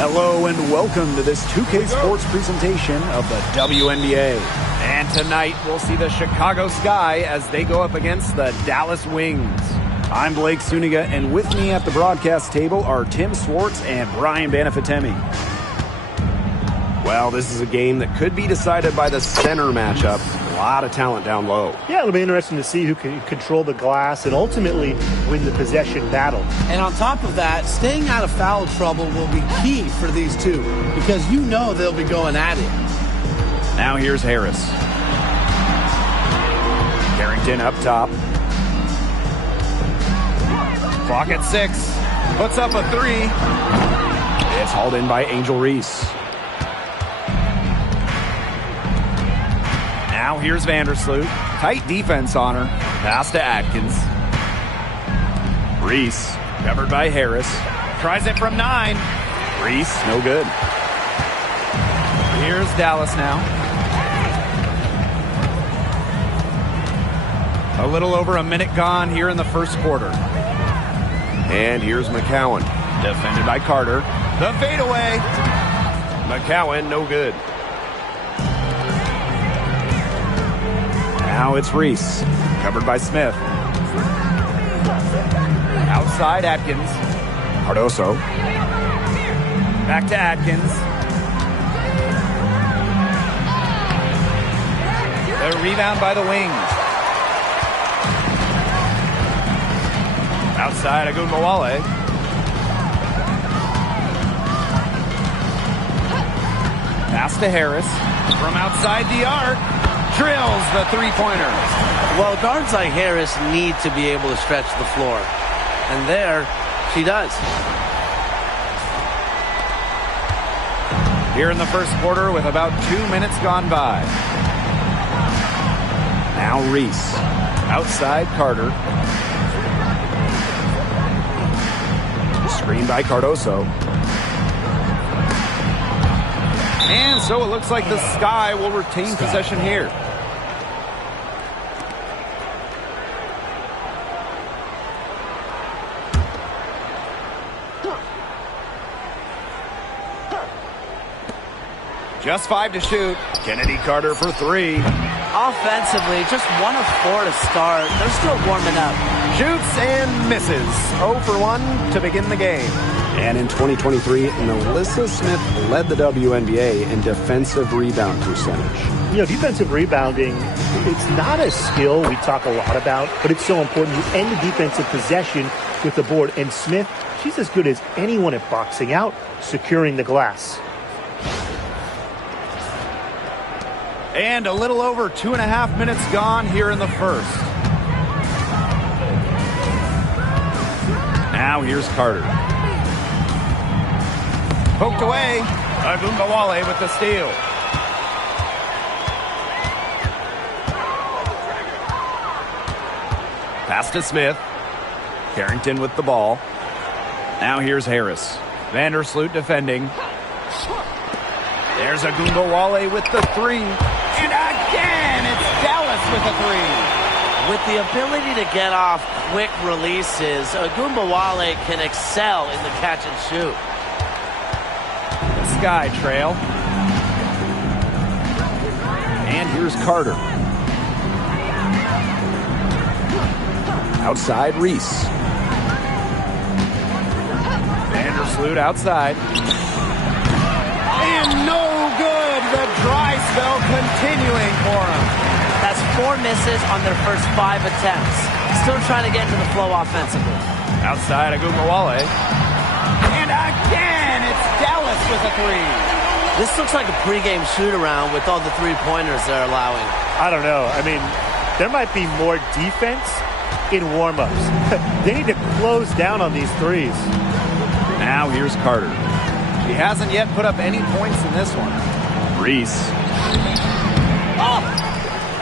Hello and welcome to this 2K Sports presentation of the WNBA. And tonight we'll see the Chicago Sky as they go up against the Dallas Wings. I'm Blake Suniga, and with me at the broadcast table are Tim Swartz and Brian Banafitemi. Well, this is a game that could be decided by the center matchup. A lot of talent down low. Yeah, it'll be interesting to see who can control the glass and ultimately win the possession battle. And on top of that, staying out of foul trouble will be key for these two because you know they'll be going at it. Now here's Harris. Carrington up top. Clock at 6. Puts up a 3. It's hauled in by Angel Reese. Now here's Vandersloot. Tight defense on her. Pass to Atkins. Reese, covered by Harris. Tries it from 9. Reese, no good. Here's Dallas now. A little over a minute gone here in the first quarter. And here's McCowan. Defended by Carter. The fadeaway. McCowan, no good. Now it's Reese, covered by Smith. Outside Atkins. Cardoso. Back to Atkins. The rebound by the Wings. Outside Agunbowale. Pass to Harris. From outside the arc. Drills the three-pointer. Well, guards like Harris need to be able to stretch the floor. And there, she does. Here in the first quarter with about 2 minutes gone by. Now Reese. Outside Carter. Screen by Cardoso. And so it looks like the Sky will retain possession here. Just 5 to shoot. Kennedy Carter for 3. Offensively, just 1 of 4 to start. They're still warming up. Shoots and misses. 0 for 1 to begin the game. And in 2023, Melissa Smith led the WNBA in defensive rebound percentage. You know, defensive rebounding, it's not a skill we talk a lot about, but it's so important. You end the defensive possession with the board. And Smith, she's as good as anyone at boxing out, securing the glass. And a little over 2.5 minutes gone here in the first. Now here's Carter. Poked away. Agunbowale with the steal. Pass to Smith. Carrington with the ball. Now here's Harris. Vandersloot defending. There's Agunbowale with the 3. And again, it's Dallas with a 3. With the ability to get off quick releases, Agunbowale can excel in the catch and shoot. The Sky trail. And here's Carter. Outside Reese. Vandersloot outside. And no good. The dry spell continuing for him. That's 4 misses on their first 5 attempts. Still trying to get into the flow offensively. Outside Agunbowale. And again, it's Dallas with a 3. This looks like a pregame shoot-around with all the three-pointers they're allowing. I don't know. I mean, there might be more defense in warm-ups. They need to close down on these threes. Now here's Carter. She hasn't yet put up any points in this one. Reese. Oh!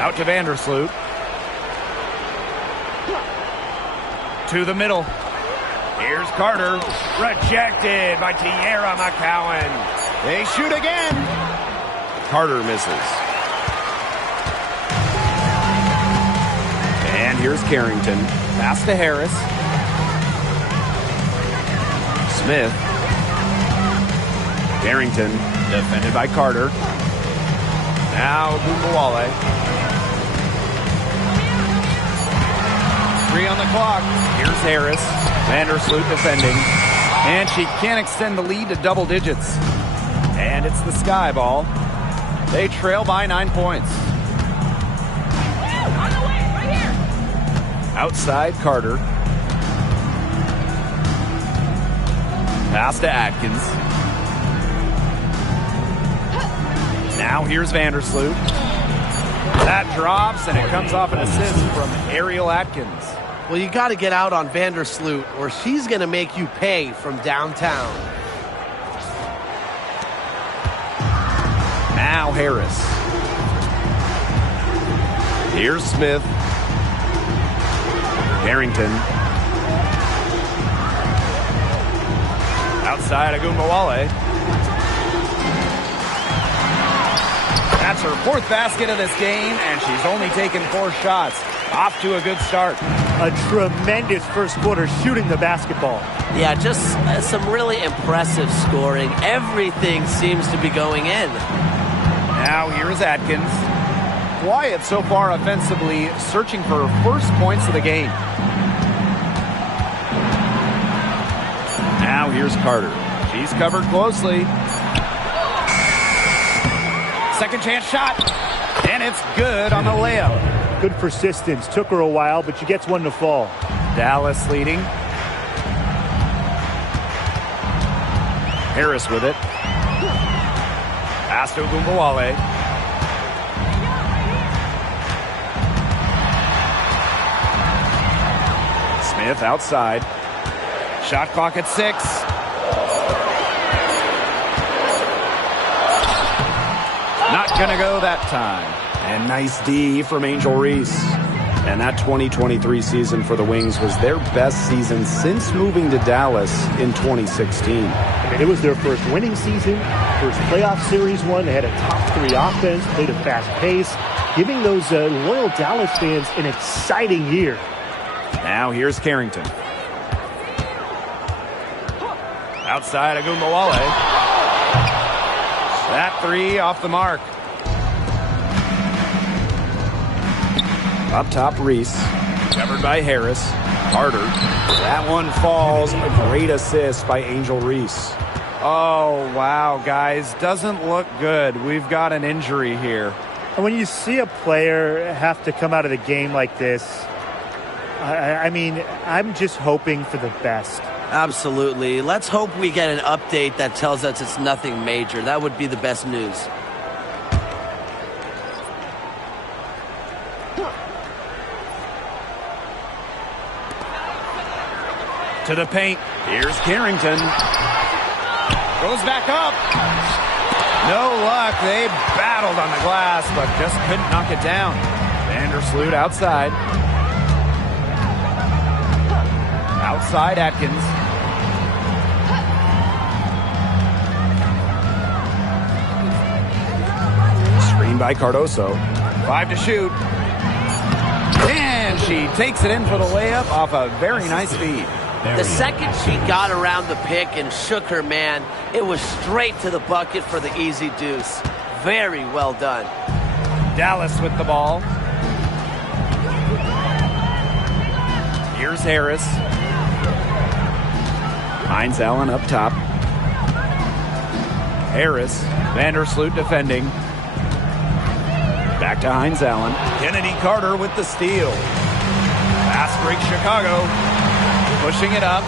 Out to Vandersloot. To the middle. Here's Carter. Rejected by Tiara McCowan. They shoot again. Carter misses. And here's Carrington. Pass to Harris. Smith. Carrington, defended by Carter. Now Gumbawale. 3 on the clock. Here's Harris. Vandersloot defending. And she can't extend the lead to double digits. And it's the Sky ball. They trail by 9 points. Outside Carter. Pass to Atkins. Now here's Vandersloot. That drops, and it comes off an assist from Ariel Atkins. Well, you got to get out on Vandersloot, or she's going to make you pay from downtown. Now Harris. Here's Smith. Carrington. Outside Agumbawale. That's her 4th basket of this game, and she's only taken 4 shots. Off to a good start. A tremendous first quarter shooting the basketball. Yeah, just some really impressive scoring. Everything seems to be going in. Now here's Atkins. Quiet so far offensively, searching for her first points of the game. Now here's Carter. She's covered closely. Second chance shot, and it's good on the layup. Good persistence. Took her a while, but she gets one to fall. Dallas leading. Harris with it. Pass to Gumbawale. Smith outside. Shot clock at 6. Not gonna go that time. And nice D from Angel Reese. And that 2023 season for the Wings was their best season since moving to Dallas in 2016. I mean, it was their first winning season, first playoff series one. They had a top 3 offense, played a fast pace, giving those loyal Dallas fans an exciting year. Now here's Carrington. Outside Agumbawale. That 3 off the mark. Up top, Reese. Covered by Harris. Carter. That one falls. A great assist by Angel Reese. Oh, wow, guys. Doesn't look good. We've got an injury here. And when you see a player have to come out of the game like this, I mean, I'm just hoping for the best. Absolutely. Let's hope we get an update that tells us it's nothing major. That would be the best news. To the paint. Here's Carrington. Goes back up. No luck. They battled on the glass, but just couldn't knock it down. Vandersloot outside. Outside Atkins. Screen by Cardoso. 5 to shoot. And she takes it in for the layup off a very nice feed. The second she got around the pick and shook her man, it was straight to the bucket for the easy deuce. Very well done. Dallas with the ball. Here's Harris. Hines Allen up top. Harris. Vandersloot defending. Back to Hines Allen. Kennedy Carter with the steal. Fast break Chicago. Pushing it up.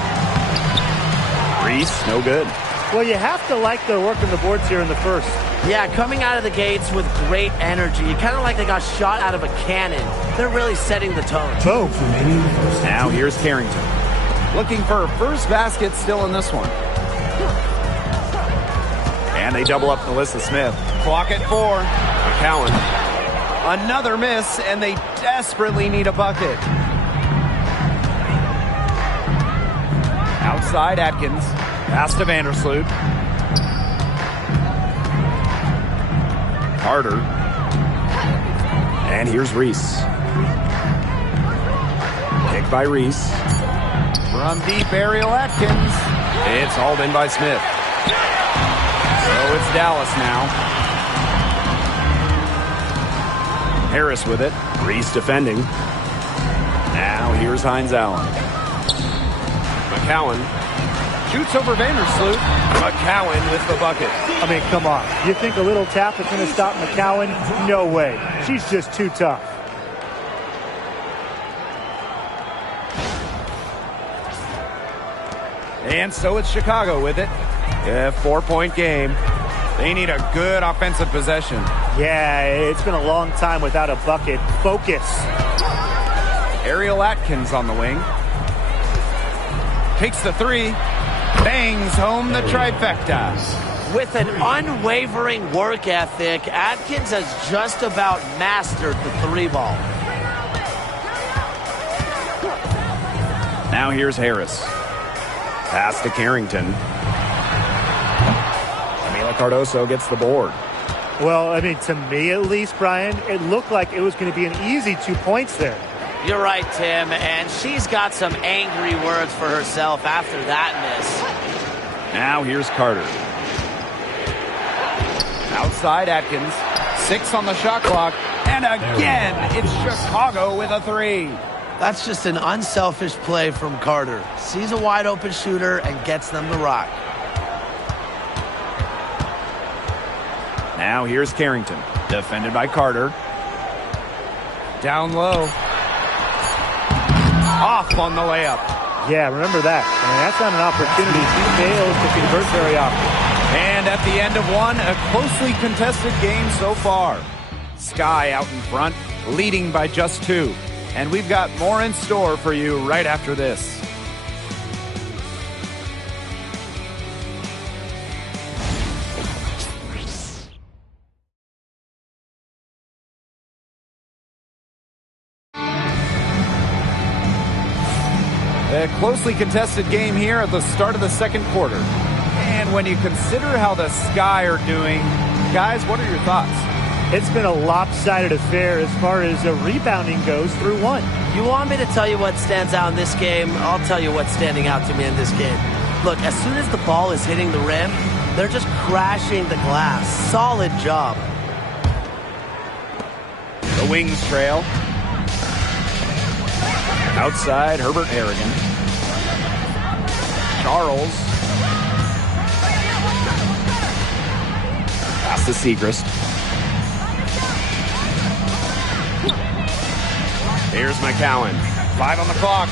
Reese, no good. Well, you have to like their work on the boards here in the first. Yeah, coming out of the gates with great energy. Kind of like they got shot out of a cannon. They're really setting the tone. Now here's Carrington. Looking for her first basket still in this one. And they double up Melissa Smith. Clock at 4. McCowan. Another miss, and they desperately need a bucket. Outside Atkins. Pass to Vandersloot. Carter. And here's Reese. Picked by Reese. From deep, Ariel Atkins. It's hauled in by Smith. So it's Dallas now. Harris with it. Reese defending. Now here's Hines Allen. McCowan shoots over Vandersloot. McCowan with the bucket. I mean, come on. You think a little tap is going to stop McCowan? No way. She's just too tough. And so it's Chicago with it. A 4-point game. They need a good offensive possession. Yeah, it's been a long time without a bucket. Focus. Ariel Atkins on the wing. Takes the three. Bangs home the trifecta. With an unwavering work ethic, Atkins has just about mastered the three ball. Now here's Harris. Pass to Carrington. Camila Cardoso gets the board. Well, I mean, to me at least, Brian, it looked like it was going to be an easy 2 points there. You're right, Tim, and she's got some angry words for herself after that miss. Now here's Carter. Outside Atkins. 6 on the shot clock. And again, it's Chicago with a three. That's just an unselfish play from Carter. Sees a wide open shooter and gets them the rock. Now here's Carrington. Defended by Carter. Down low. Off on the layup. Yeah, remember that. I mean, that's not an opportunity she fails to convert very often. And at the end of one, a closely contested game so far. Sky out in front, leading by just 2. And we've got more in store for you right after this. A closely contested game here at the start of the second quarter. And when you consider how the Sky are doing, guys, what are your thoughts? It's been a lopsided affair as far as rebounding goes through one. You want me to tell you what stands out in this game? I'll tell you what's standing out to me in this game. Look, as soon as the ball is hitting the rim, they're just crashing the glass. Solid job. The Wings trail. Outside, Herbert Harrigan. Charles. Pass to Segrist. Here's McCowan. 5 on the clock.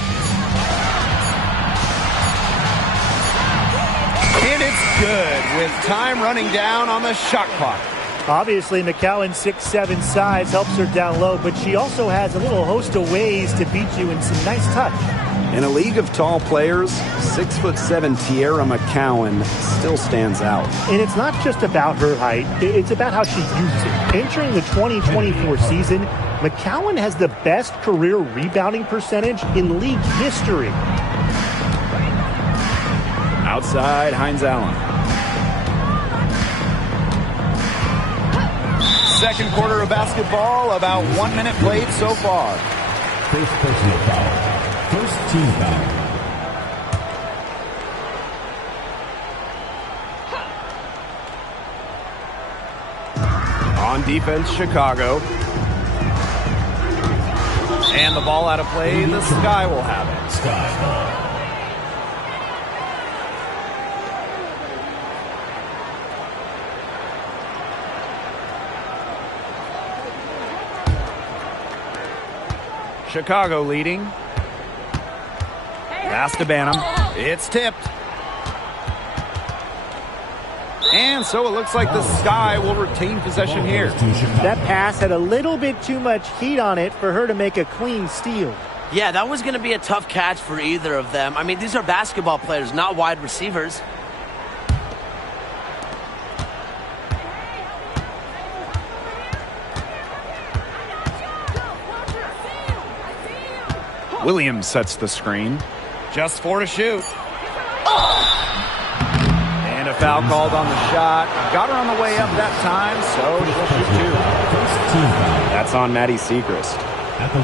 And it's good with time running down on the shot clock. Obviously, McCowan's 6'7" size helps her down low, but she also has a little host of ways to beat you in some nice touch. In a league of tall players, 6'7" Tierra McCowan still stands out. And it's not just about her height, it's about how she uses it. Entering the 2024 season, McCowan has the best career rebounding percentage in league history. Outside, Hines Allen. Second quarter of basketball, about 1 minute played so far. First personal foul. First team foul. On defense, Chicago. And the ball out of play, the Sky will have it. Sky ball. Chicago leading. Pass to Banham. It's tipped. And so it looks like the Sky will retain possession here. That pass had a little bit too much heat on it for her to make a clean steal. Yeah, that was going to be a tough catch for either of them. I mean, these are basketball players, not wide receivers. Williams sets the screen. Just 4 to shoot. And a foul called on the shot. Got her on the way up that time, so she'll shoot 2. That's on Maddie Segrist.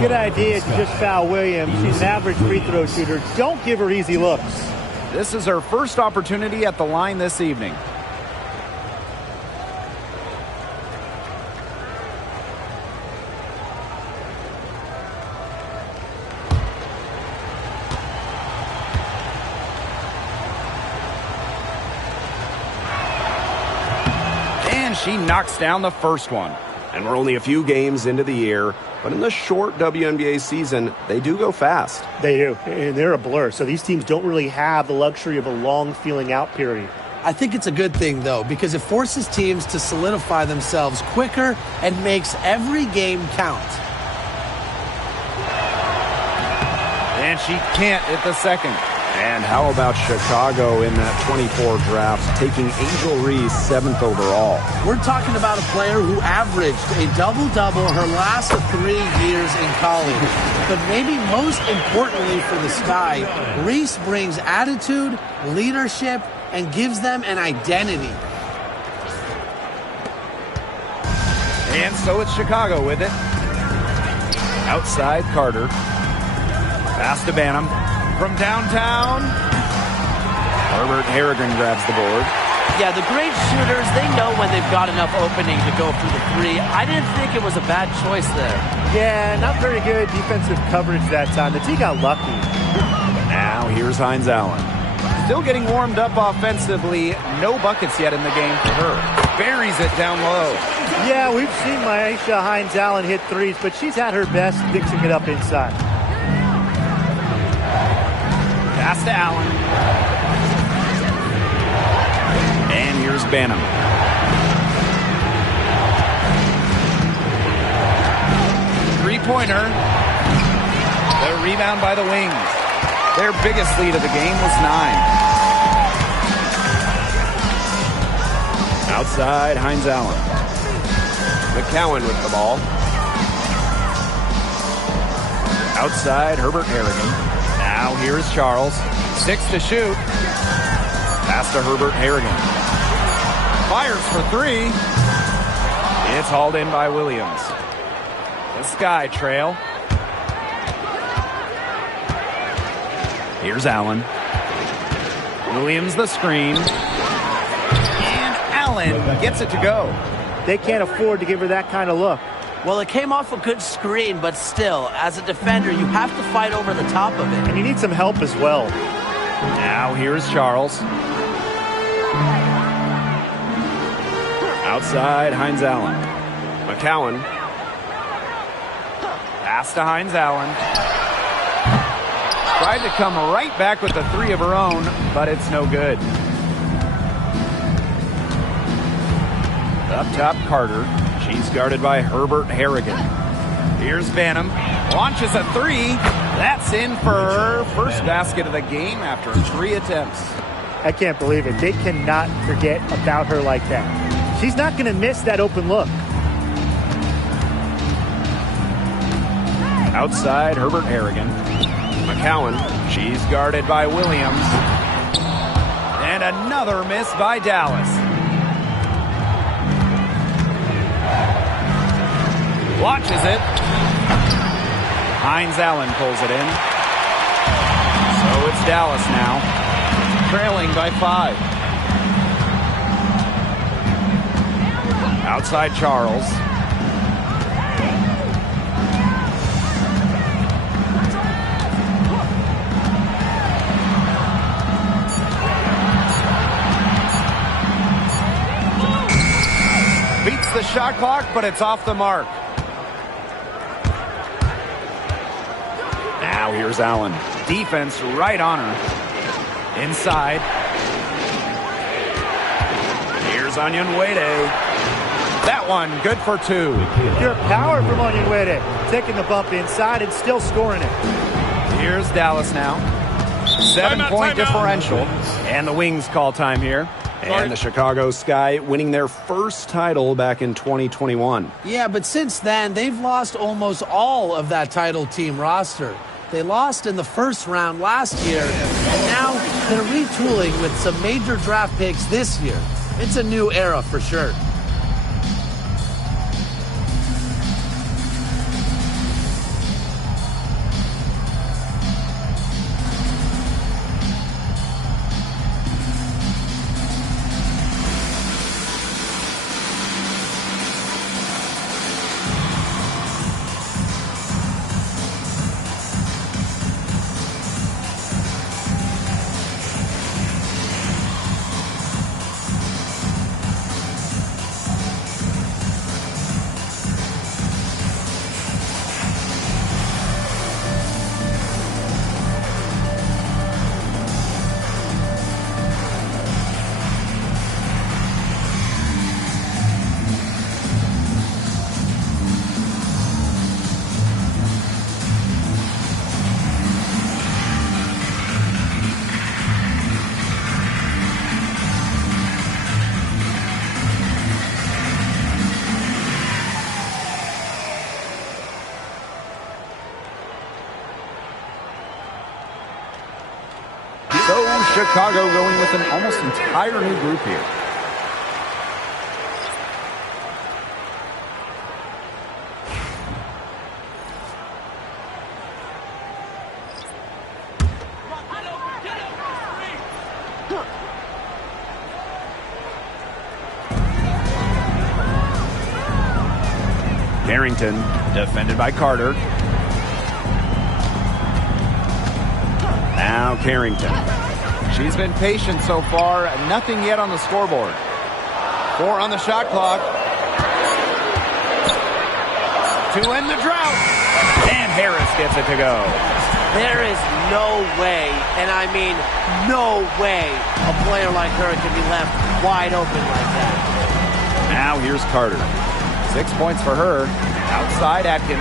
Good idea to just foul Williams. She's an average free throw shooter. Don't give her easy looks. This is her first opportunity at the line this evening. And she knocks down the first one. And we're only a few games into the year, but in the short WNBA season, they do go fast. They do, and they're a blur. So these teams don't really have the luxury of a long feeling out period. I think it's a good thing, though, because it forces teams to solidify themselves quicker and makes every game count. And she can't hit the second. And how about Chicago in that 24 draft, taking Angel Reese 7th overall? We're talking about a player who averaged a double-double her last 3 years in college. But maybe most importantly for the Sky, Reese brings attitude, leadership, and gives them an identity. And so it's Chicago with it. Outside Carter. Pass to Banham. From downtown, Herbert Harrigan grabs the board. Yeah, the great shooters, they know when they've got enough opening to go for the three. I didn't think it was a bad choice there. Yeah, not very good defensive coverage that time. The team got lucky. Now here's Hines Allen. Still getting warmed up offensively. No buckets yet in the game for her. Buries it down low. Yeah, we've seen Myisha Hines Allen hit threes, but she's had her best mixing it up inside. Pass to Allen. And here's Banham. Three-pointer. The rebound by the Wings. Their biggest lead of the game was 9. Outside, Hines Allen. McCowan with the ball. Outside, Herbert Harrigan. Now here's Charles. 6 to shoot. Pass to Herbert Harrigan. Fires for 3. It's hauled in by Williams. The Sky trail. Here's Allen. Williams the screen. And Allen gets it to go. They can't afford to give her that kind of look. Well, it came off a good screen, but still, as a defender, you have to fight over the top of it. And you need some help as well. Now here's Charles. Outside, Hines Allen. McCowan. Pass to Hines Allen. Tried to come right back with the 3 of her own, but it's no good. Up top, Carter. She's guarded by Herbert Harrigan. Here's Banham. Launches a 3. That's in for her first basket of the game after 3 attempts. I can't believe it. They cannot forget about her like that. She's not going to miss that open look. Outside, Herbert Harrigan. McCowan. She's guarded by Williams. And another miss by Dallas. Launches it. Hines Allen pulls it in. So it's Dallas now, trailing by 5. Outside Charles. Beats the shot clock, but it's off the mark. Now here's Allen. Defense right on her. Inside. Here's Onyenwere. That one good for 2. Pure power from Onyenwere. Taking the bump inside and still scoring it. Here's Dallas now. 7-point differential. And the Wings call time here. And the Chicago Sky winning their first title back in 2021. Yeah, but since then, they've lost almost all of that title team roster. They lost in the first round last year, and now they're retooling with some major draft picks this year. It's a new era for sure. Chicago going with an almost entire new group here. Carrington, defended by Carter. Now Carrington. She's been patient so far. Nothing yet on the scoreboard. 4 on the shot clock. To end the drought. And Harris gets it to go. There is no way, and I mean no way, a player like her can be left wide open like that. Now here's Carter. 6 points for her. Outside Atkins.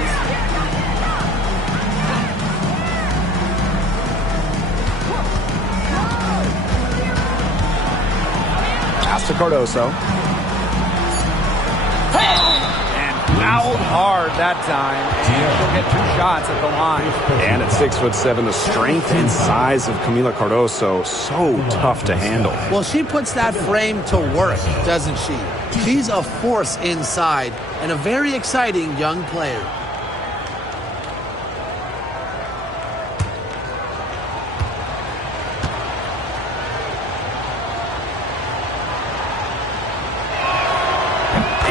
Pass to Cardoso. And fouled hard that time. And she'll get 2 shots at the line. And at 6'7", the strength and size of Camila Cardoso, so tough to handle. Well, she puts that frame to work, doesn't she? She's a force inside and a very exciting young player.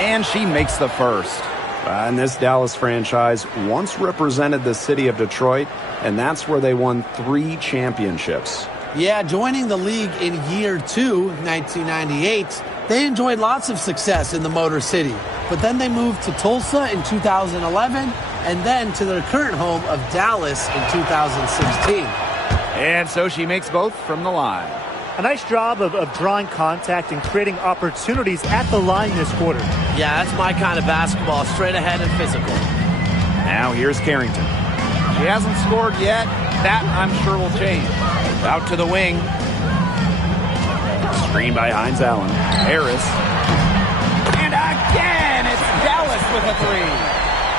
And she makes the first. And this Dallas franchise once represented the city of Detroit, and that's where they won 3 championships. Yeah, joining the league in year 2, 1998, they enjoyed lots of success in the Motor City. But then they moved to Tulsa in 2011, and then to their current home of Dallas in 2016. And so she makes both from the line. A nice job of drawing contact and creating opportunities at the line this quarter. Yeah, that's my kind of basketball, straight ahead and physical. Now here's Carrington. She hasn't scored yet. That, I'm sure, will change. Out to the wing. Screen by Hines Allen. Harris. And again, it's Dallas with a 3.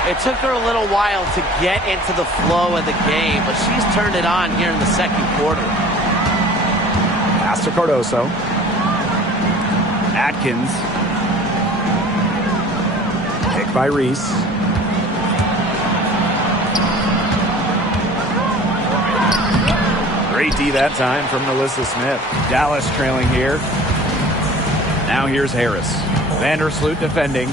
It took her a little while to get into the flow of the game, but she's turned it on here in the second quarter. Pass to Cardoso. Atkins. Pick by Reese. Great D that time from Melissa Smith. Dallas trailing here. Now here's Harris. Vandersloot defending.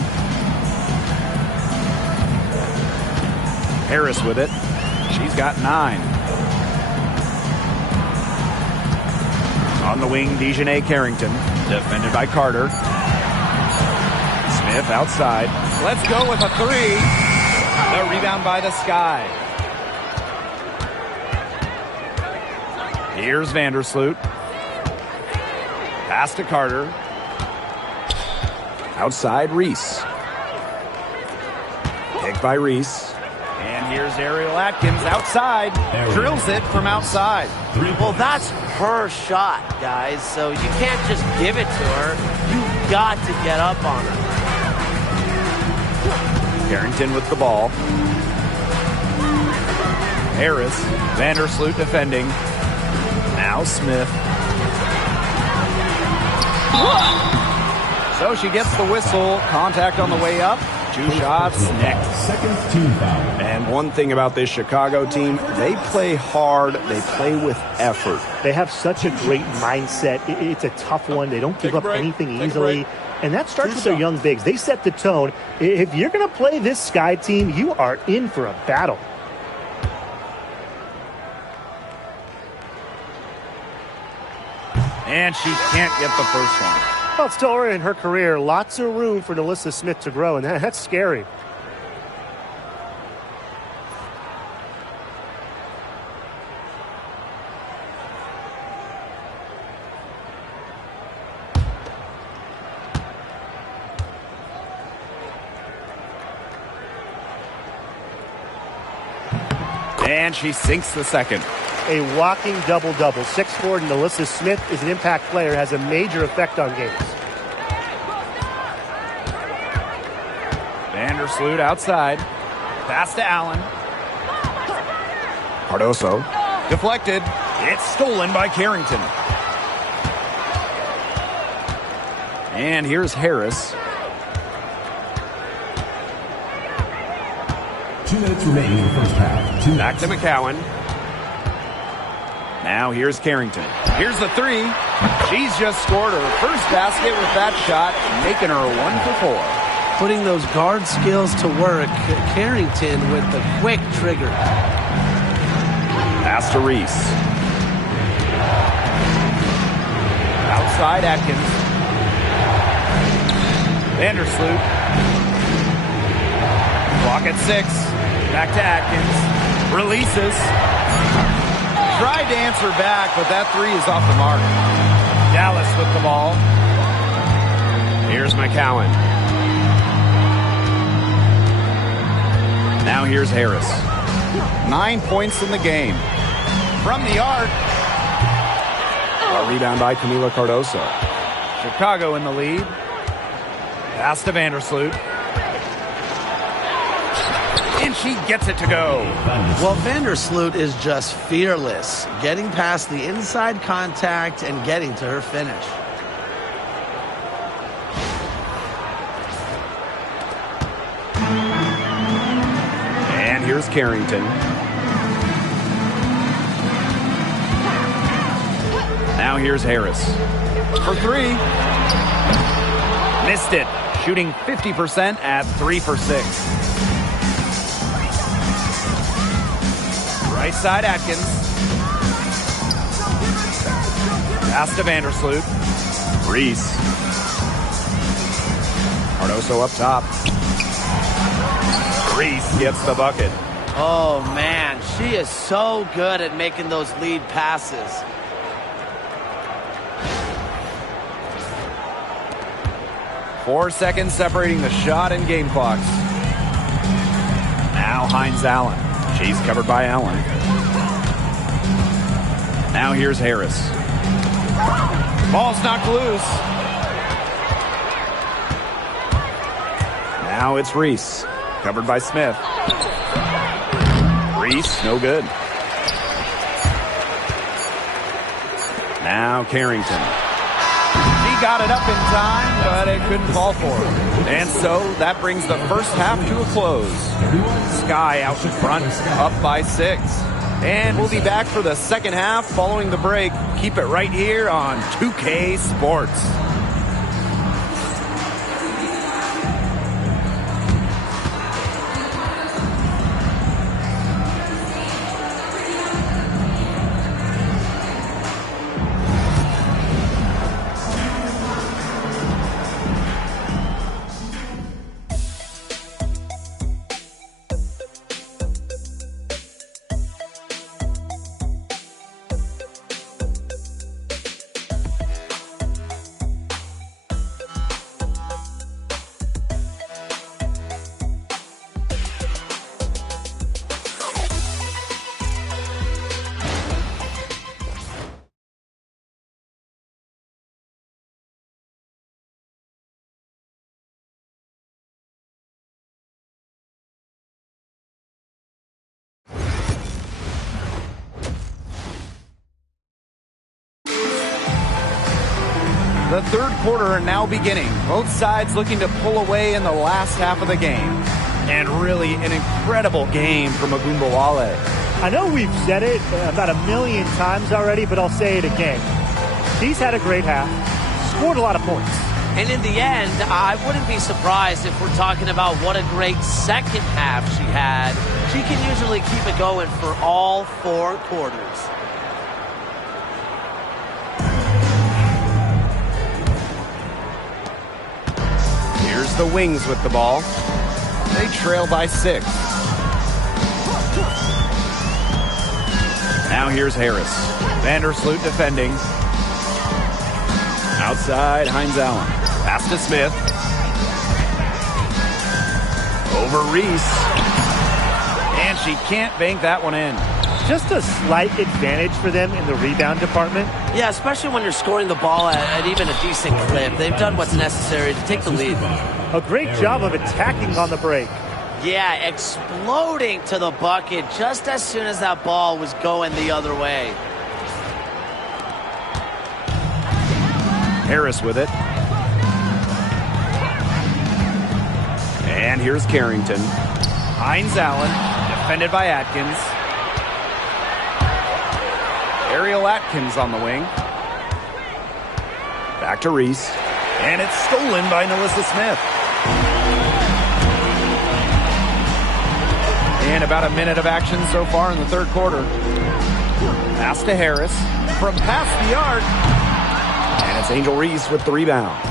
Harris with it. She's got 9. On the wing, Dejanay Carrington. Defended by Carter. Smith outside. Let's go with a 3. The rebound by the Sky. Here's Vandersloot. Pass to Carter. Outside Reese. Pick by Reese. And here's Ariel Atkins outside. Drills it from outside. Well, that's her shot, guys. So you can't just give it to her. You've got to get up on her. Carrington with the ball. Harris. Vandersloot defending. Now Smith. So she gets the whistle. Contact on the way up. 2 shots next. Second team foul. And one thing about this Chicago team, they play hard. They play with effort. They have such a great mindset. It's a tough one. They don't give up anything easily. And that starts with their young bigs. They set the tone. If you're going to play this Sky team, you are in for a battle. And she can't get the first one. Well, it's still early in her career. Lots of room for Melissa Smith to grow, and that's scary. And she sinks the second. A walking double-double. 6'4", Melissa Smith is an impact player, has a major effect on games. Vandersloot outside. Pass to Allen. Cardoso. Deflected. It's stolen by Carrington. And here's Harris. 2 minutes remaining in the first half. Back to McCowan. Now here's Carrington. Here's the three. She's just scored her first basket with that shot, making her 1 for 4. Putting those guard skills to work. Carrington with the quick trigger. Pass to Reese. Outside Atkins. Vandersloot. Clock at 6. Back to Atkins. Releases. Tried to answer back, but that three is off the mark. Dallas with the ball. Here's McCowan. Now here's Harris. 9 points in the game. From the arc. A rebound by Camila Cardoso. Chicago in the lead. Pass to Vandersloot. And she gets it to go. Well, Vandersloot is just fearless, getting past the inside contact and getting to her finish. And here's Carrington. Now here's Harris. For 3. Missed it. Shooting 50% at 3 for 6. Right side Atkins. Pass to Vandersloot. Reese. Cardoso up top. Reese gets the bucket. Oh, man, she is so good at making those lead passes. Four seconds separating the shot and game clocks. Now Hines Allen. She's covered by Allen. Now here's Harris. Ball's knocked loose. Now it's Reese. Covered by Smith. Reese, no good. Now Carrington. She got it up in time, but it couldn't fall for her. And so that brings the first half to a close. Sky out in front, up by 6. And we'll be back for the second half following the break. Keep it right here on 2K Sports. The third quarter now beginning. Both sides looking to pull away in the last half of the game. And really an incredible game from Agumbawale. I know we've said it about 1,000,000 times already, but I'll say it again. She's had a great half, scored a lot of points. And in the end, I wouldn't be surprised if we're talking about what a great second half she had. She can usually keep it going for all 4 quarters. Here's the Wings with the ball. They trail by 6. Now here's Harris. Vandersloot defending. Outside, Hines Allen. Pass to Smith. Over Reese. And she can't bank that one in. Just a slight advantage for them in the rebound department. Yeah, especially when you're scoring the ball at even a decent clip. They've done what's necessary to take the lead. A great job of attacking on the break. Yeah, exploding to the bucket just as soon as that ball was going the other way. Harris with it. And here's Carrington. Hines Allen, defended by Atkins. Ariel Atkins on the wing. Back to Reese. And it's stolen by Nalissa Smith. And about a minute of action so far in the third quarter. Pass to Harris from past the arc. And it's Angel Reese with the rebound.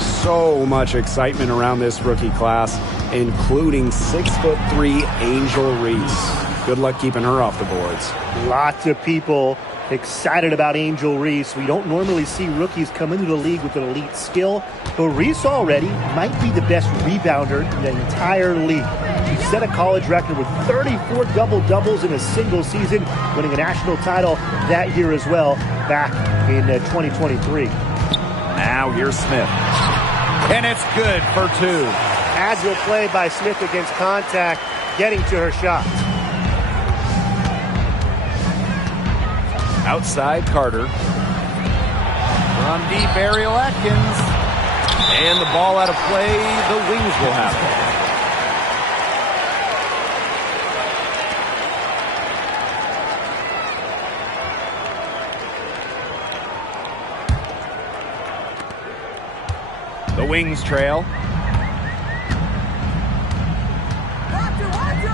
So much excitement around this rookie class, including 6'3" Angel Reese. Good luck keeping her off the boards. Lots of people excited about Angel Reese. We don't normally see rookies come into the league with an elite skill, but Reese already might be the best rebounder in the entire league. She set a college record with 34 double-doubles in a single season, winning a national title that year as well, back in 2023. Now here's Smith. And it's good for two. Agile play by Smith against contact, getting to her shot. Outside Carter. From deep, Ariel Atkins. And the ball out of play. The Wings will have it. The Wings trail.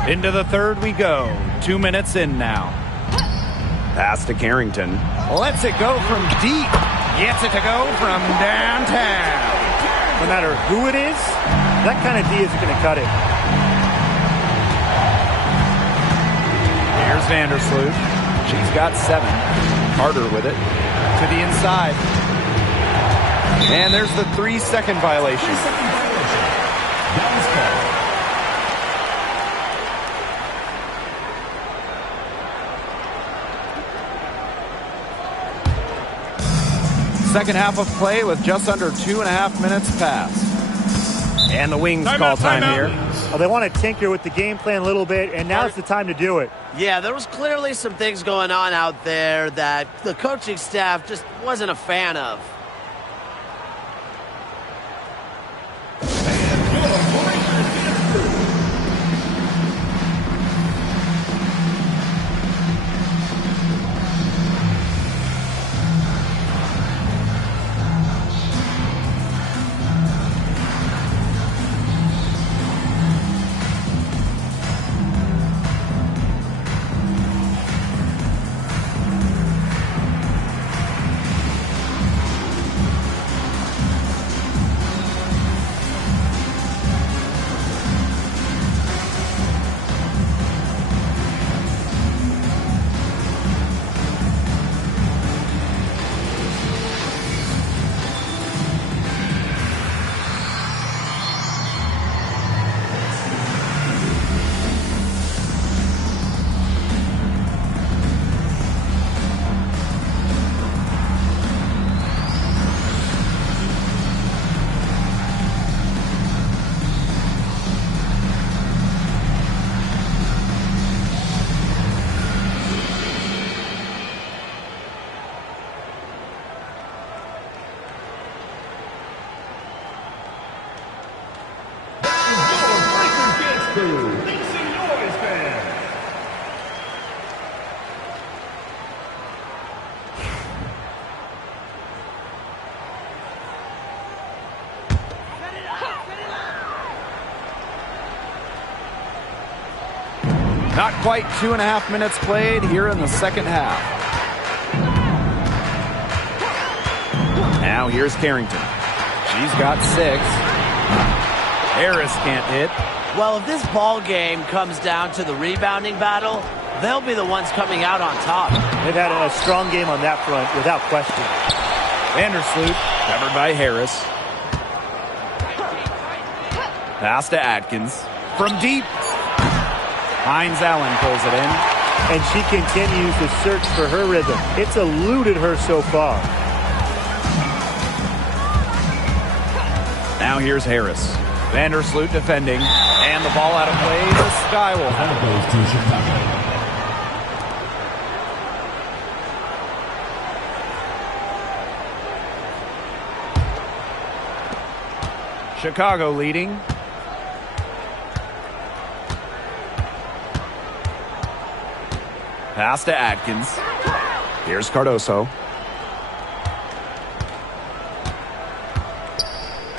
Into the third we go. 2 minutes in now. Pass to Carrington. Lets it go from deep. Gets it to go from downtown. No matter who it is, that kind of D isn't going to cut it. Here's Vandersloot. She's got 7. Carter with it. To the inside. And there's the 3-second violation. Second half of play with just under 2.5 minutes passed. And the Wings call time here. Well, they want to tinker with the game plan a little bit, and now's the time to do it. Yeah, there was clearly some things going on out there that the coaching staff just wasn't a fan of. Not quite 2.5 minutes played here in the second half. Now here's Carrington. She's got 6. Harris can't hit. Well, if this ball game comes down to the rebounding battle, they'll be the ones coming out on top. They've had a strong game on that front, without question. Vandersloot, covered by Harris. Pass to Atkins. From deep. Hines Allen pulls it in. And she continues to search for her rhythm. It's eluded her so far. Now here's Harris. Vandersloot defending. And the ball out of play. The Sky will have Goes to Chicago. Chicago leading. Pass to Atkins. Here's Cardoso.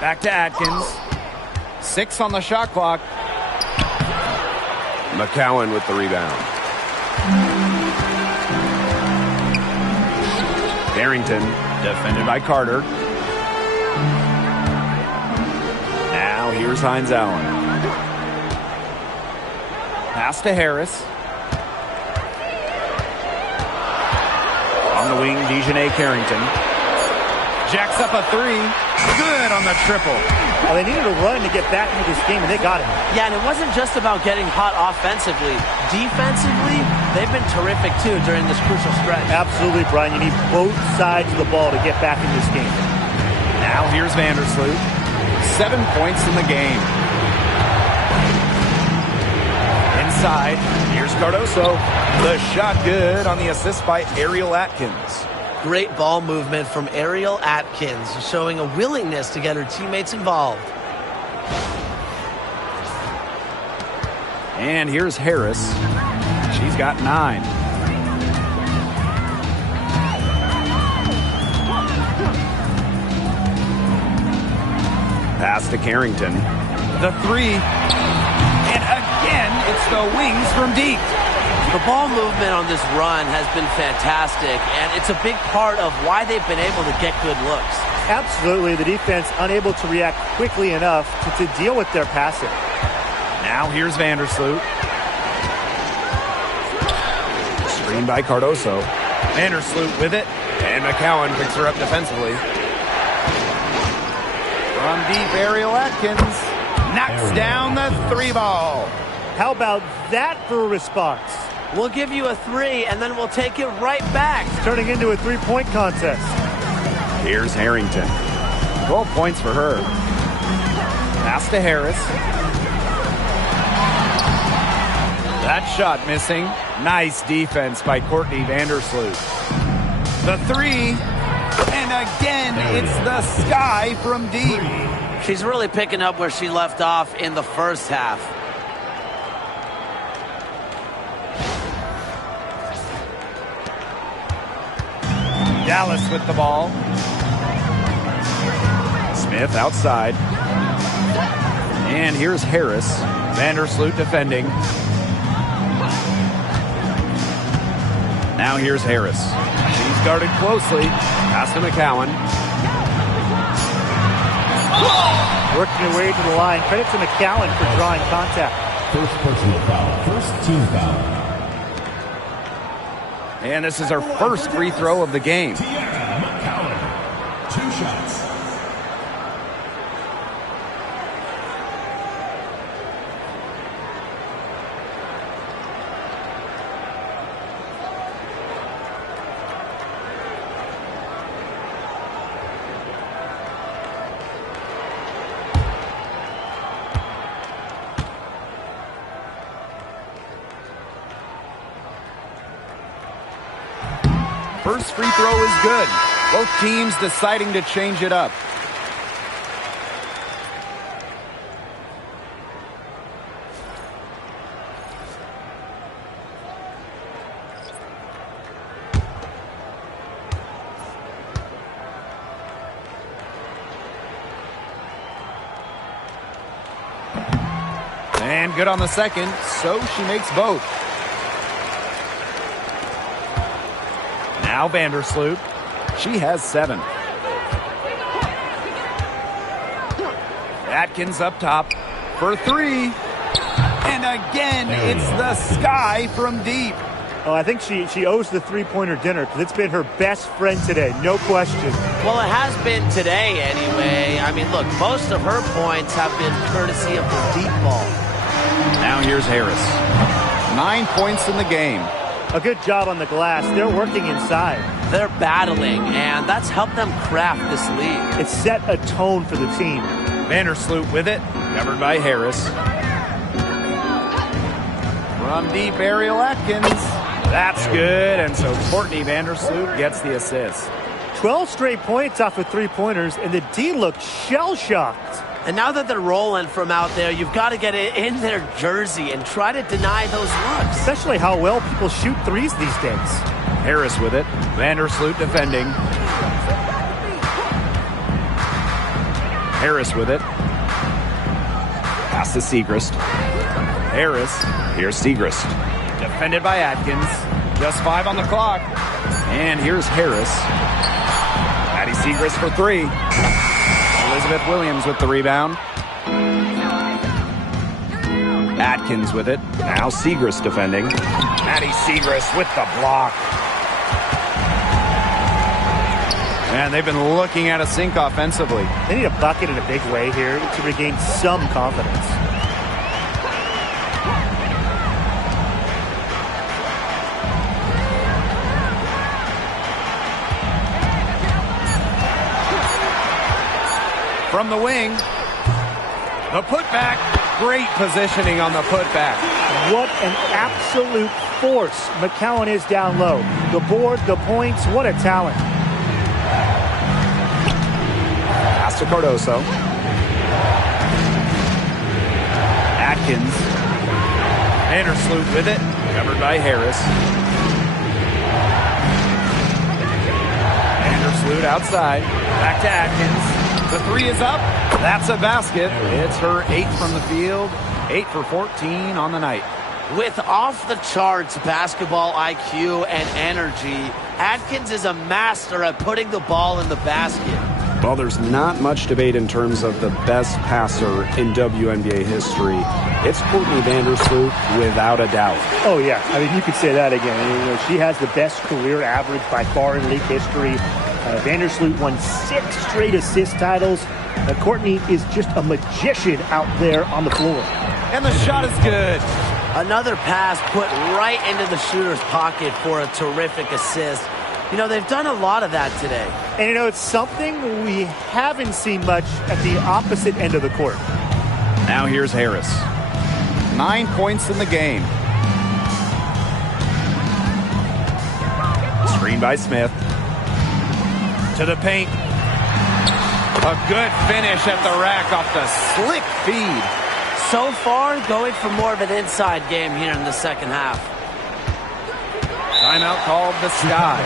Back to Atkins. 6 on the shot clock. McCowan with the rebound. Barrington, defended by Carter. Now here's Hines Allen. Pass to Harris. On the wing, Dejanay Carrington. Jacks up a 3. Good on the triple. Well, they needed a run to get back into this game, and they got it. Yeah, and it wasn't just about getting hot offensively. Defensively, they've been terrific, too, during this crucial stretch. Absolutely, Brian. You need both sides of the ball to get back in this game. Now here's Vandersloot. 7 points in the game. Inside, here's Cardoso. The shot good on the assist by Ariel Atkins. Great ball movement from Ariel Atkins, showing a willingness to get her teammates involved. And here's Harris. She's got 9. Pass to Carrington. The 3. And again, it's the wings from deep. The ball movement on this run has been fantastic, and it's a big part of why they've been able to get good looks. Absolutely. The defense unable to react quickly enough to deal with their passing. Now here's Vandersloot. Screen by Cardoso. Vandersloot with it. And McCowan picks her up defensively. From deep, Ariel Atkins knocks down the 3 ball. How about that for a response? We'll give you a 3, and then we'll take it right back. It's turning into a 3-point contest. Here's Harrington. 12 points for her. Pass to Harris. That shot missing. Nice defense by Courtney Vandersloot. The 3. And again, it's the sky from deep. She's really picking up where she left off in the first half. Dallas with the ball. Smith outside. And here's Harris. Vandersloot defending. Now here's Harris. She's guarded closely. Pass to McCowan. Working her way to the line. Credit to McCowan for drawing contact. First personal foul. First team foul. And this is our first free throw of the game. McCowan. 2 shots. First free throw is good. Both teams deciding to change it up. And good on the second, so she makes both. Now Vandersloot. She has 7. Atkins up top for 3. And again, it's the sky from deep. Oh, I think she owes the three-pointer dinner because it's been her best friend today, no question. Well, it has been today anyway. I mean, look, most of her points have been courtesy of the deep ball. Now here's Harris. 9 points in the game. A good job on the glass. They're working inside. They're battling, and that's helped them craft this lead. It set a tone for the team. Vandersloot with it, covered by Harris. From deep, Ariel Atkins. That's good, and so Courtney Vandersloot gets the assist. 12 straight points off of three-pointers, and the D looked shell-shocked. And now that they're rolling from out there, you've got to get it in their jersey and try to deny those looks. Especially how well people shoot threes these days. Harris with it. Vandersloot defending. Harris with it. Pass to Segrist. Harris. Here's Segrist. Defended by Atkins. Just 5 on the clock. And here's Harris. Maddie Segrist for 3. Elizabeth Williams with the rebound. Atkins with it. Now Segrist defending. Maddie Segrist with the block. Man, they've been looking at a sink offensively. They need a bucket in a big way here to regain some confidence. From the wing, the putback. Great positioning on the putback. What an absolute force McCowan is down low. The board, the points, what a talent. Pass to Cardoso. Atkins. Vandersloot with it. Covered by Harris. Vandersloot outside. Back to Atkins. The 3 is up. That's a basket. It's her 8th from the field. 8 for 14 on the night. With off-the-charts basketball IQ and energy, Atkins is a master at putting the ball in the basket. Well, there's not much debate in terms of the best passer in WNBA history. It's Courtney Vandersloot without a doubt. Oh, yeah. I mean, you could say that again. I mean, she has the best career average by far in league history. Vandersloot won 6 straight assist titles. Courtney is just a magician out there on the floor. And the shot is good. Another pass put right into the shooter's pocket for a terrific assist. You know, they've done a lot of that today. And, you know, it's something we haven't seen much at the opposite end of the court. Now here's Harris. 9 points in the game. Screen by Smith. To the paint. A good finish at the rack off the slick feed. So far, going for more of an inside game here in the second half. Timeout called the Sky.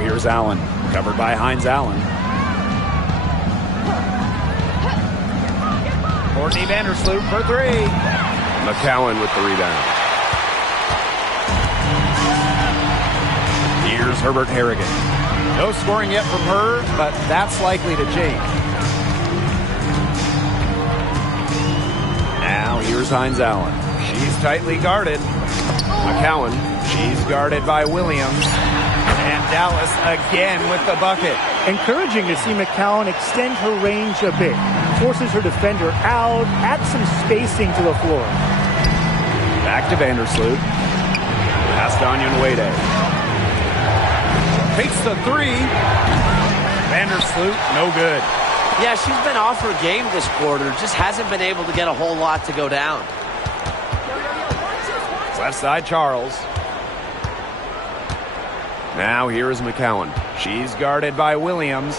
Here's Allen, covered by Hines Allen. Courtney Vandersloot for 3. McCowan with the rebound. Here's Herbert Harrigan. No scoring yet from her, but that's likely to change. Now here's Hines Allen. She He's tightly guarded. McCowan, she's guarded by Williams. And Dallas again with the bucket. Encouraging to see McCowan extend her range a bit. Forces her defender out, adds some spacing to the floor. Back to Vandersloot. Pass to Onyenwede. Takes the three. Vandersloot, no good. Yeah, she's been off her game this quarter. Just hasn't been able to get a whole lot to go down. Left side, Charles. Now here is McCowan. She's guarded by Williams.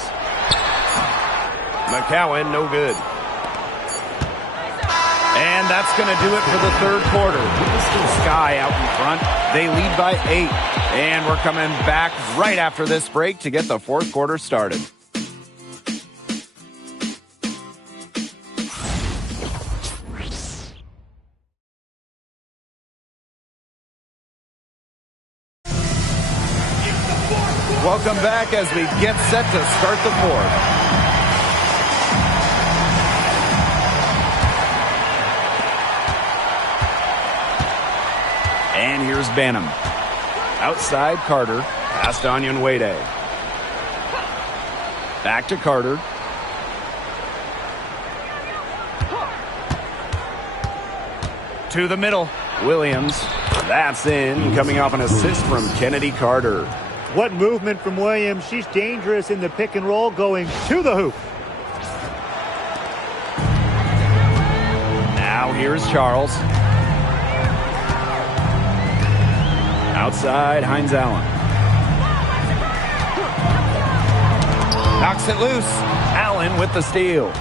McCowan, no good. And that's going to do it for the third quarter. Sky out in front. They lead by 8. And we're coming back right after this break to get the fourth quarter started. Welcome back as we get set to start the fourth. And here's Banham. Outside, Carter. Past Onyenwede. Back to Carter. To the middle. Williams. That's in. Coming off an assist from Kennedy Carter. What movement from Williams. She's dangerous in the pick and roll going to the hoop. Now here's Charles. Outside, Hines Allen. Knocks it loose. Allen with the steal.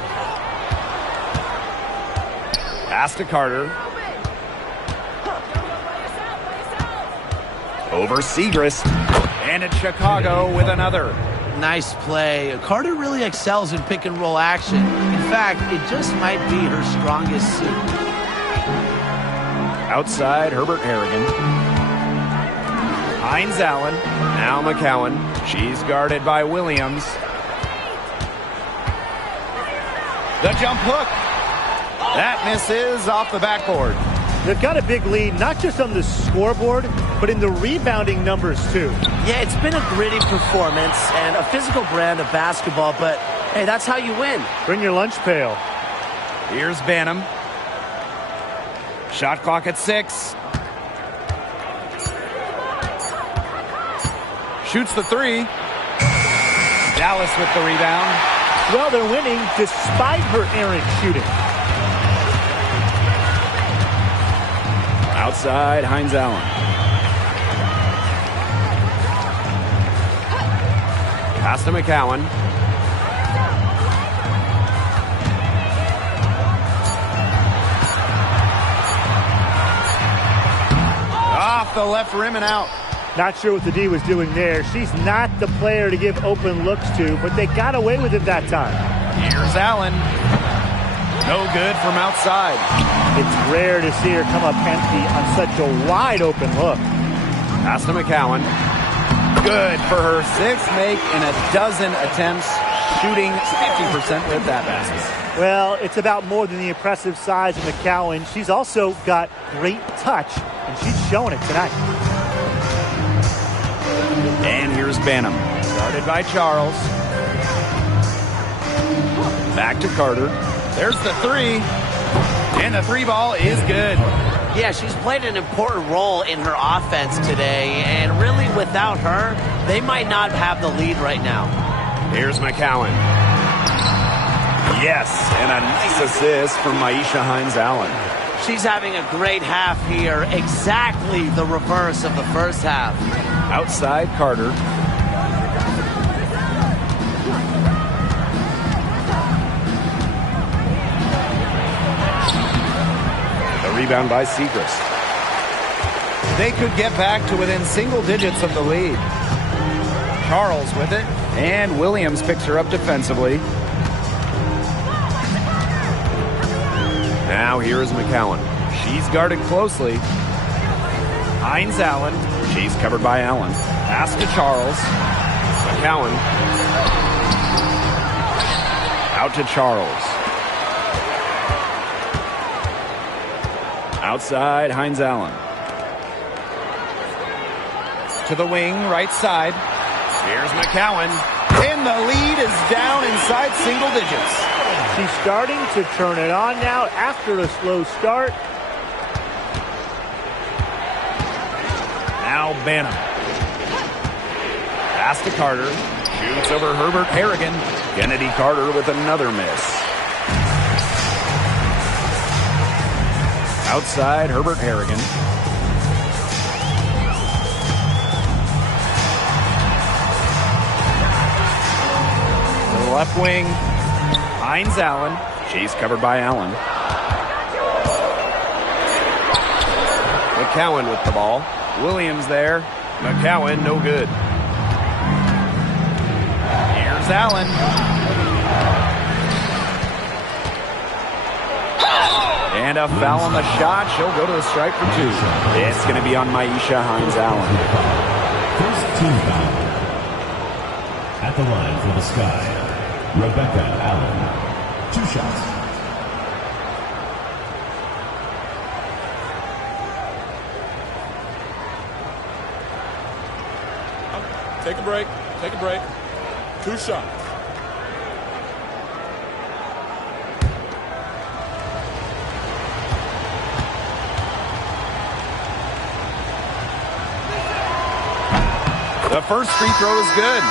Pass to Carter. Over Segrist. And it's Chicago with another. Nice play. Carter really excels in pick and roll action. In fact, it just might be her strongest suit. Outside, Herbert Harrigan. Hines Allen. Now McCowan. She's guarded by Williams. The jump hook. That misses off the backboard. They've got a big lead, not just on the scoreboard, but in the rebounding numbers, too. Yeah, it's been a gritty performance and a physical brand of basketball, but, hey, that's how you win. Bring your lunch pail. Here's Banham. Shot clock at 6. Shoots the three. Dallas with the rebound. Well, they're winning despite her errant shooting. Outside, Hines Allen. Pass to McCowan. Off the left rim and out. Not sure what the D was doing there. She's not the player to give open looks to, but they got away with it that time. Here's Allen. No good from outside. It's rare to see her come up empty on such a wide open look. Pass to McCowan. Good for her sixth make in a dozen attempts, shooting 50% with that basket. Well, it's about more than the impressive size of McCowan. She's also got great touch, and she's showing it tonight. And here's Banham. Guarded by Charles. Back to Carter. There's the three. And the three ball is good. Yeah, she's played an important role in her offense today, and really without her, they might not have the lead right now. Here's McCowan. Yes, and a nice assist from Maisha Hines Allen. She's having a great half here, exactly the reverse of the first half. Outside, Carter. Rebound by Segrist. They could get back to within single digits of the lead. Charles with it, and Williams picks her up defensively. Now here is McCowan. She's guarded closely. Hines Allen. She's covered by Allen. Pass to Charles. McCowan. Out to Charles. Outside, Hines Allen. To the wing, right side. Here's McCowan. And the lead is down inside single digits. She's starting to turn it on now after a slow start. Now Banham. Pass to Carter. Shoots over Herbert Harrigan. Kennedy Carter with another miss. Outside, Herbert Harrigan. To the left wing, Hines Allen. She's covered by Allen. McCowan with the ball. Williams there. McCowan, no good. Here's Allen. And a foul on the shot. She'll go to the strike for 2. It's going to be on Maisha Hines Allen. First team foul. At the line for the Sky, Rebecca Allen. 2 shots. Take a break. Take a break. 2 shots. The first free throw is good.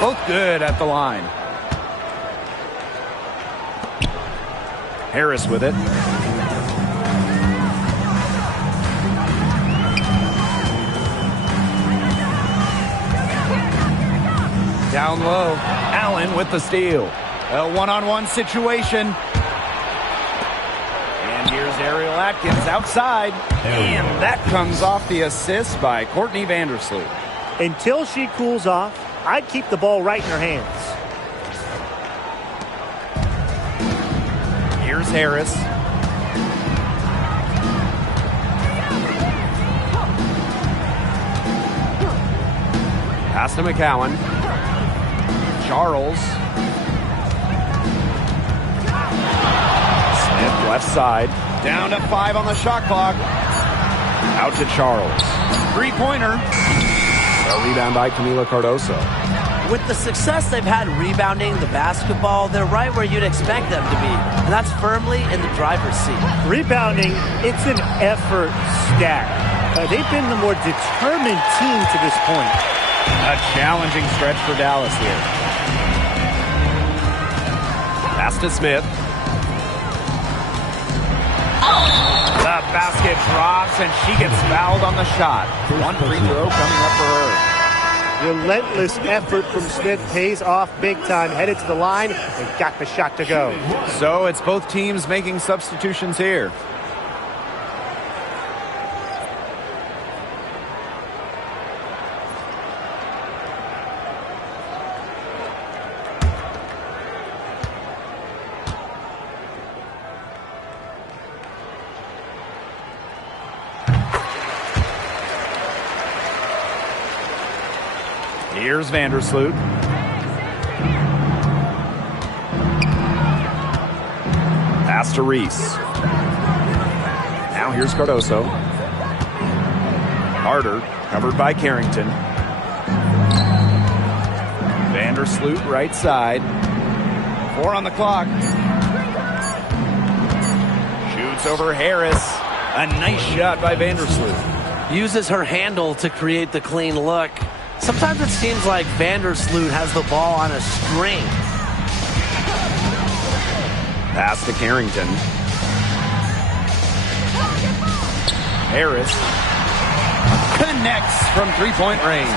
Both good at the line. Harris with it. Down low. Allen with the steal. A one-on-one situation. And here's Ariel Atkins outside. And that comes off the assist by Courtney Vandersloot. Until she cools off, I'd keep the ball right in her hands. Here's Harris. Pass to McCowan. Charles. Smith left side. Down to 5 on the shot clock. Out to Charles. Three-pointer. A rebound by Camila Cardoso. With the success they've had rebounding the basketball, they're right where you'd expect them to be, and that's firmly in the driver's seat. Rebounding, it's an effort stat. They've been the more determined team to this point. A challenging stretch for Dallas here. Pass to Smith. The basket drops, and she gets fouled on the shot. 1 free throw coming up for her. Relentless effort from Smith pays off big time. Headed to the line and got the shot to go. So it's both teams making substitutions here. Here's Vandersloot. Pass to Reese. Now here's Cardoso. Harder, covered by Carrington. Vandersloot right side. 4 on the clock. Shoots over Harris. A nice shot by Vandersloot. Uses her handle to create the clean look. Sometimes it seems like Vandersloot has the ball on a string. Pass to Carrington. Harris connects from three-point range.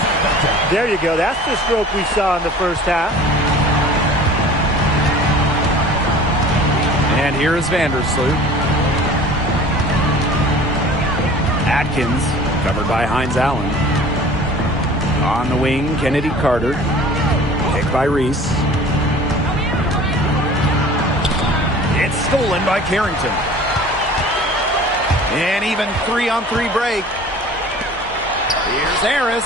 There you go. That's the stroke we saw in the first half. And here is Vandersloot. Atkins, covered by Hines Allen. On the wing, Kennedy Carter. by Reese. It's stolen by Carrington. And even 3-on-3 break. Here's Harris.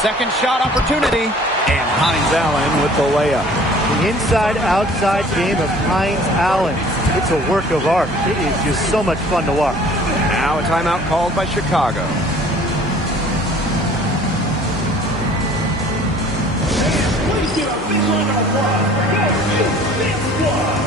Second shot opportunity. And Hines Allen with the layup. The inside-outside game of Hines Allen. It's a work of art. It is just so much fun to watch. Now a timeout called by Chicago. Please give a big round of applause for your big squad.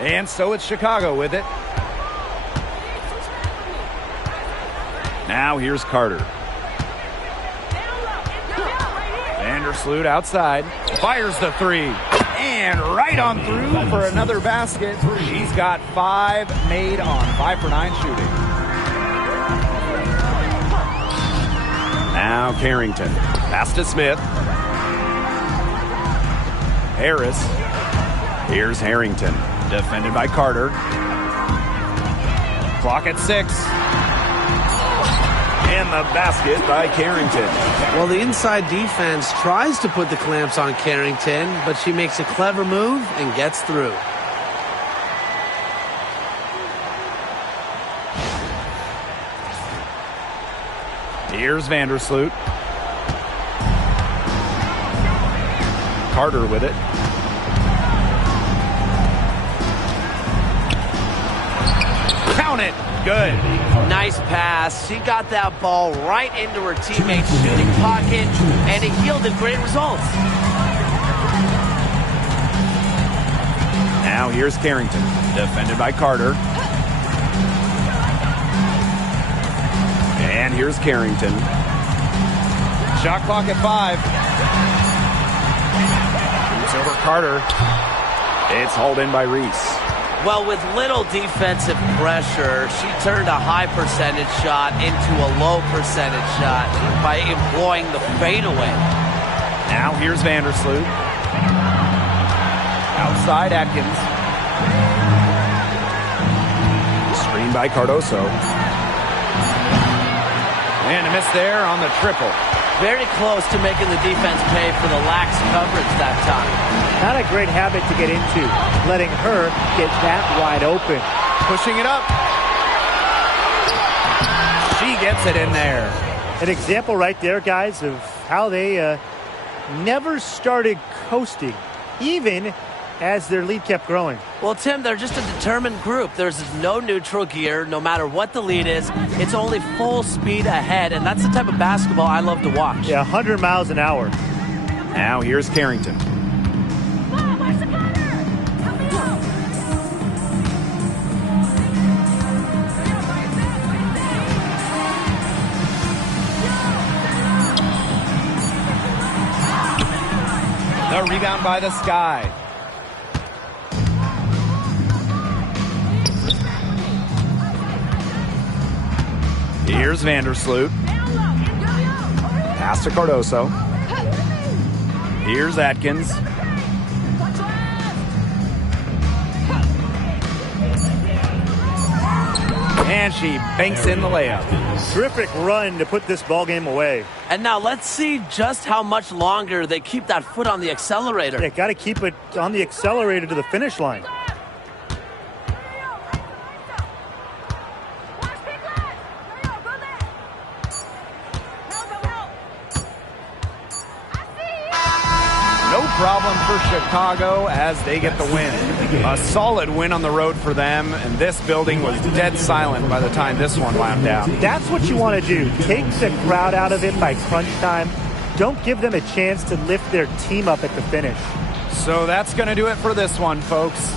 And so it's Chicago with it. Now here's Carter. Vandersloot outside. Fires the three. And right on through for another basket. She's got 5 made on 5 for 9 shooting. Now Carrington. Pass to Smith. Harris. Here's Harrington. Defended by Carter. Clock at 6. And the basket by Carrington. Well, the inside defense tries to put the clamps on Carrington, but she makes a clever move and gets through. Here's Vandersloot. Carter with it. Count it. Good. Nice pass. She got that ball right into her teammate's shooting pocket, and it yielded great results. Now here's Carrington. Defended by Carter. And here's Carrington. Shot clock at 5. Shoots over Carter. It's hauled in by Reese. Well, with little defensive pressure, she turned a high percentage shot into a low percentage shot by employing the fadeaway. Now here's Vandersloot. Outside Atkins. Screen by Cardoso. And a miss there on the triple. Very close to making the defense pay for the lax coverage that time. Not a great habit to get into, letting her get that wide open. Pushing it up. She gets it in there. An example right there, guys, of how they never started coasting, even as their lead kept growing. Well, Tim, they're just a determined group. There's no neutral gear. No matter what the lead is, it's only full speed ahead, and that's the type of basketball I love to watch. Yeah, 100 miles an hour. Now here's Carrington. The rebound by the Sky. Here's Vandersloot. Pass to Cardoso. Here's Atkins. And she banks in the layup. Terrific run to put this ball game away. And now let's see just how much longer they keep that foot on the accelerator. Yeah, got to keep it on the accelerator to the finish line. No problem for Chicago as they get the win. A solid win on the road for them, and this building was dead silent by the time this one wound down. That's what you want to do. Take the crowd out of it by crunch time. Don't give them a chance to lift their team up at the finish. So that's going to do it for this one, folks.